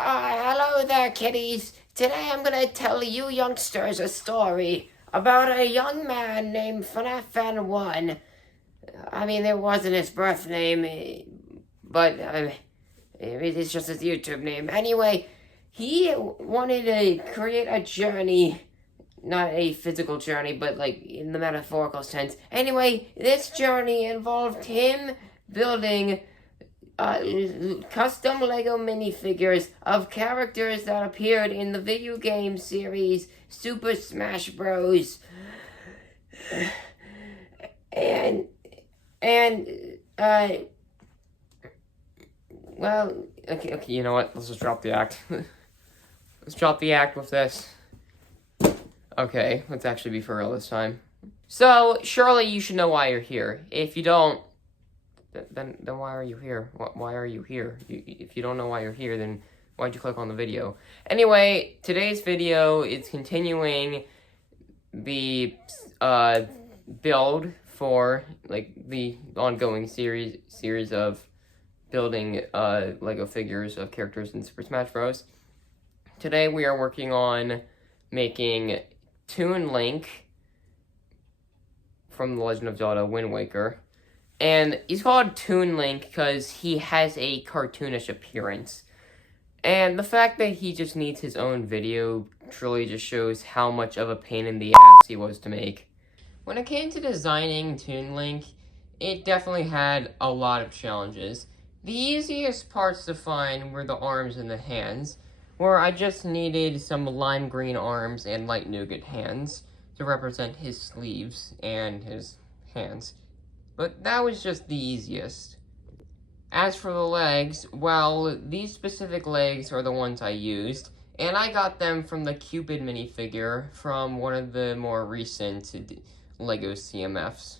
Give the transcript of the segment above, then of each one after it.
Hello there, kiddies. Today I'm gonna tell you youngsters a story about a young man named FNAF Fan 1. I mean, it wasn't his birth name, but it's just his YouTube name. Anyway, he wanted to create a journey, not a physical journey, but like in the metaphorical sense. Anyway, this journey involved him building custom Lego minifigures of characters that appeared in the video game series Super Smash Bros. And and well, okay, you know what? Let's just drop the act. Let's drop the act with this. Okay, let's actually be for real this time. So, surely you should know why you're here. If you don't, then why are you here? Why are you here? If you don't know why you're here, then why'd you click on the video? Anyway, today's video is continuing the build for like the ongoing series of building Lego figures of characters in Super Smash Bros. Today we are working on making Toon Link from The Legend of Zelda Wind Waker. And he's called Toon Link because he has a cartoonish appearance. And the fact that he just needs his own video truly just shows how much of a pain in the ass he was to make. When it came to designing Toon Link, it definitely had a lot of challenges. The easiest parts to find were the arms and the hands, where I just needed some lime green arms and light nougat hands to represent his sleeves and his hands. But that was just the easiest. As for the legs, well, these specific legs are the ones I used, and I got them from the Cupid minifigure from one of the more recent LEGO CMFs.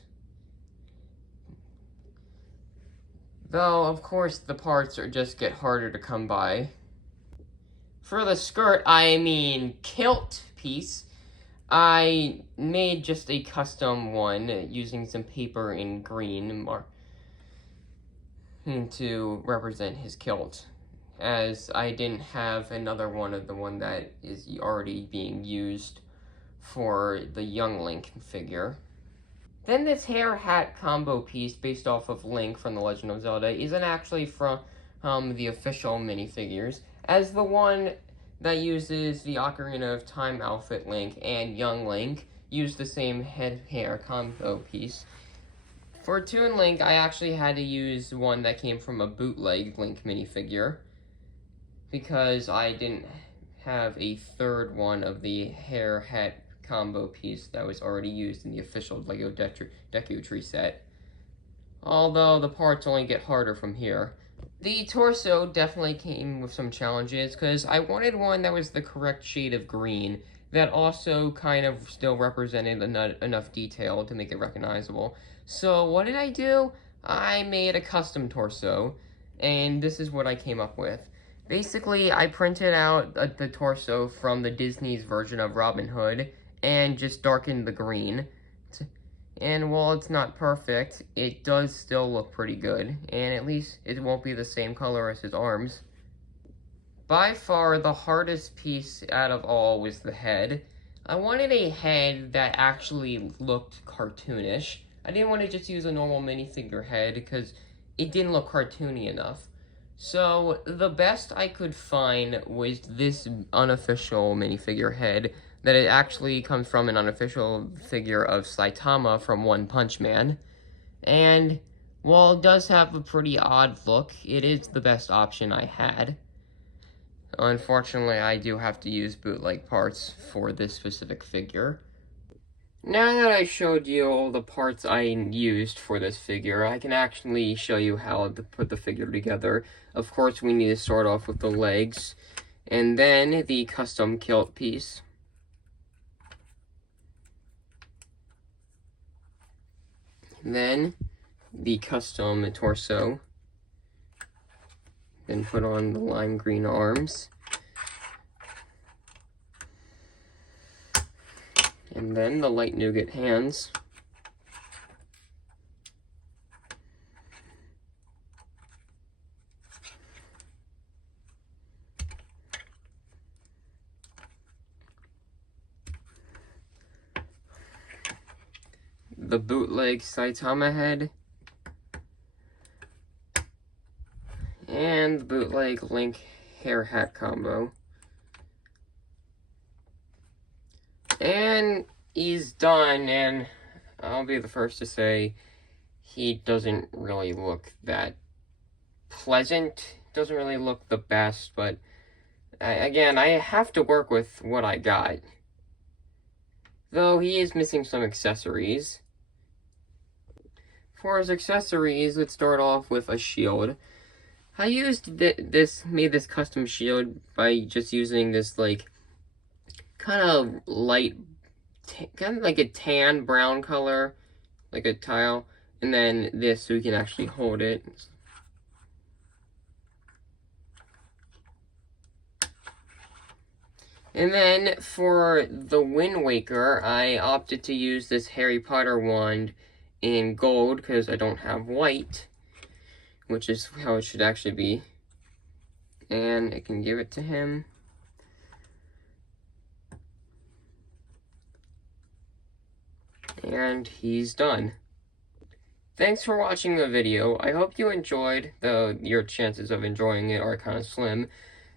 Though, of course, the parts just get harder to come by. For the skirt, I mean kilt piece, I made just a custom one using some paper in green to represent his kilt, as I didn't have another one of the one that is already being used for the young Link figure. Then this hair hat combo piece based off of Link from The Legend of Zelda isn't actually from the official minifigures, as the one that uses the Ocarina of Time outfit Link and young Link use the same head hair combo piece. For Toon Link, I actually had to use one that came from a bootleg Link minifigure because I didn't have a third one of the hair hat combo piece that was already used in the official LEGO Deku Tree set. Although the parts only get harder from here. The torso definitely came with some challenges, because I wanted one that was the correct shade of green, that also kind of still represented enough detail to make it recognizable. So what did I do? I made a custom torso, and this is what I came up with. Basically, I printed out the torso from the Disney's version of Robin Hood, and just darkened the green. And while it's not perfect, it does still look pretty good, and at least it won't be the same color as his arms. By far, the hardest piece out of all was the head. I wanted a head that actually looked cartoonish. I didn't want to just use a normal minifigure head, because it didn't look cartoony enough. So, the best I could find was this unofficial minifigure head, that it actually comes from an unofficial figure of Saitama from One Punch Man. And while it does have a pretty odd look, it is the best option I had. Unfortunately, I do have to use bootleg parts for this specific figure. Now that I showed you all the parts I used for this figure, I can actually show you how to put the figure together. Of course, we need to start off with the legs, and then the custom kilt piece. Then the custom torso. Then put on the lime green arms. And then the light nougat hands. the bootleg Saitama head. And the bootleg Link hair hat combo. And he's done, and I'll be the first to say he doesn't really look that pleasant. Doesn't really look the best, but again, I have to work with what I got. Though he is missing some accessories. For his accessories, let's start off with a shield. I used made this custom shield by just using this, like, kind of light, kind of like a tan brown color, like a tile, and then this so we can actually hold it. And then for the Wind Waker, I opted to use this Harry Potter wand in gold because I don't have white, which is how it should actually be. And I can give it to him. And he's done. Thanks for watching the video. I hope you enjoyed, though your chances of enjoying it are kind of slim.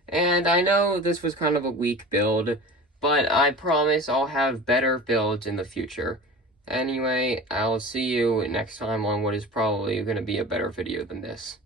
And I know this was kind of a weak build, but I promise I'll have better builds in the future. Anyway, I'll see you next time on what is probably going to be a better video than this.